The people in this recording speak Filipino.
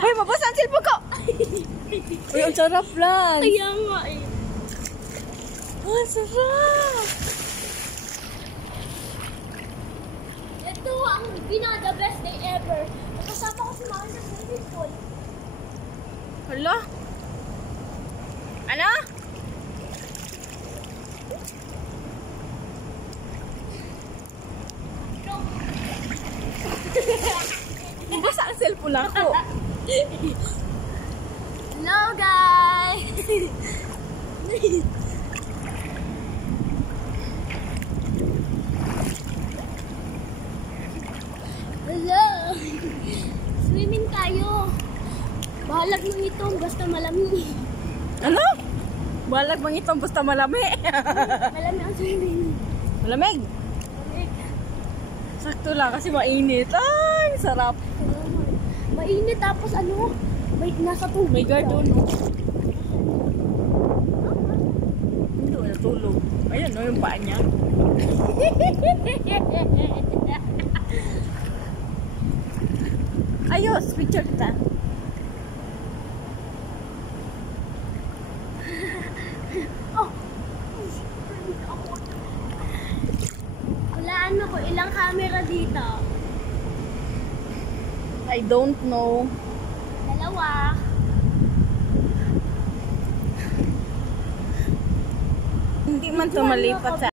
Hoy, mabasa ang cellphone ko! Uy, ang sarap lang! Kaya nga eh. Ang sarap! Ito ang the best day ever. Nakasama ko si Mama sa swimming pool. Hala? Ano? Mabasa ang cellphone lang ko. Hello guys! Hello! Swimming tayo. Bahalag mo ito basta malamig. Ano? Balag bang itong basta malami? Malamig ang swimming. Malamig? Malamig. Sakto lang kasi mainit. Ay, sarap. Mainit tapos ano? May nasa tubig. May guard doon, no? Hindi, natulog. Ayun, no, yung paa niya. Ayos, picture kita. Walaan mo ko ilang camera dito. I don't know. Dalawa. Hindi man ito malipat sa